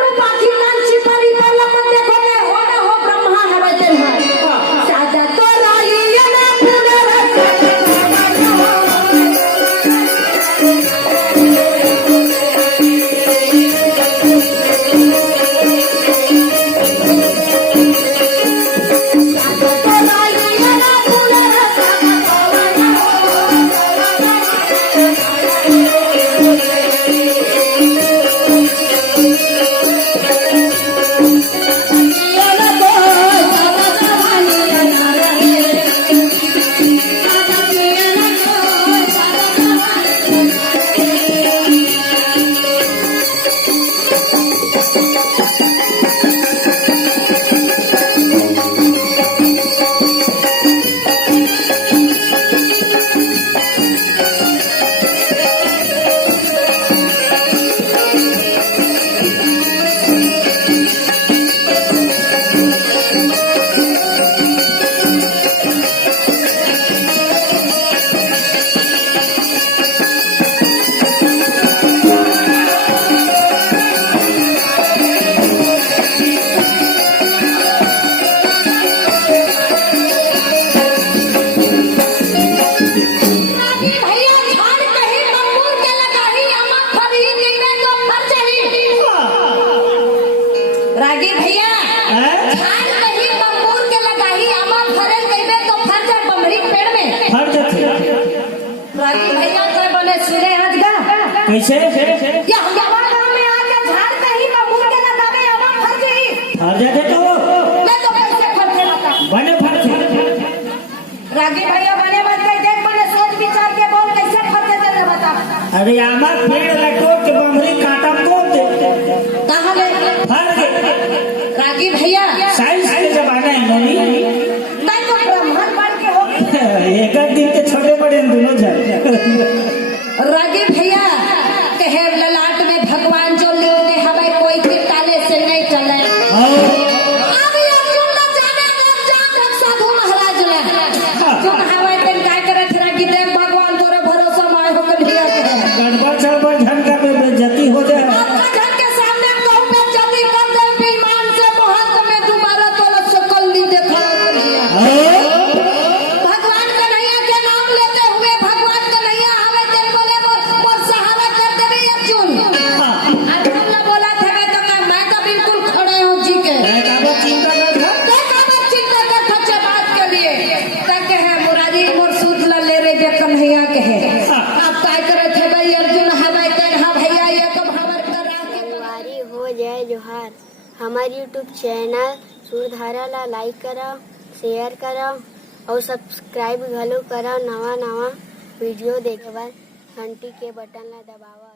रूपाची लांची परी पलम देखो ने हो ना हो ब्रह्मा हरते हैं साजा तो राई ने पूरे रागी भैया झाड़ कहीं बम्बूर के लगाही आमा फरे कइबे तो फर जा बमड़ी पेड़ में फर जाते रागी भैया कर बने सुने आज गा कैसे या हवा गांव में आके झाड़ कहीं बम्बूर के लगावे आमा फर जाई फर जाते तो मैं तो कैसे फरते लगा बने फरते रागी भैया बने मत के देख बने सोच विचार के बोल कैसे फरते चल बता अरे आमर पेड़ लटो के बमरी काटा को दे कहां ले फर गए रागी भैया साइंस के जमाना है मम्मी मैं तो ब्राह्मण बन के हो एक दिन के छोटे बड़े दोनों जाए रागी भैया कहे ललाट में भगवान जो लिख दे हमें कोई भी ताले से नहीं चले अभी अर्जुन न जाने अब जान रख साधु महाराज ने जो हवाई पे काय करे थरा की देव भगवान तोरे भरोसा माय हो के लिया गड़बड़ चढ़बड़ झटका पे बेइज्जती हो जाए जन के सामने कहूं पे जल्दी कर दे बेईमान से मोहत में दोबारा तो शकल नहीं देखा भगवान कन्हैया के नाम लेते हुए भगवान कन्हैया हमें दिल बोले और सहारा कर देवे अर्जुन अर्जुन ने बोला था तो मैं तो बिल्कुल खड़े हूं जी के चिंता कर बात के लिए तक है मुरारी मोर सूद ला ले रे जे कन्हैया के है अब काय करे थे भाई अर्जुन हमें कन्हा भैया ये कब हमर करा के वारी हो जाए जोहार हमारे यूट्यूब चैनल सुरधारा ला लाइक करा शेयर करा और सब्सक्राइब घलो करा नवा वीडियो देखे बाद घंटी के बटन ला दबावा।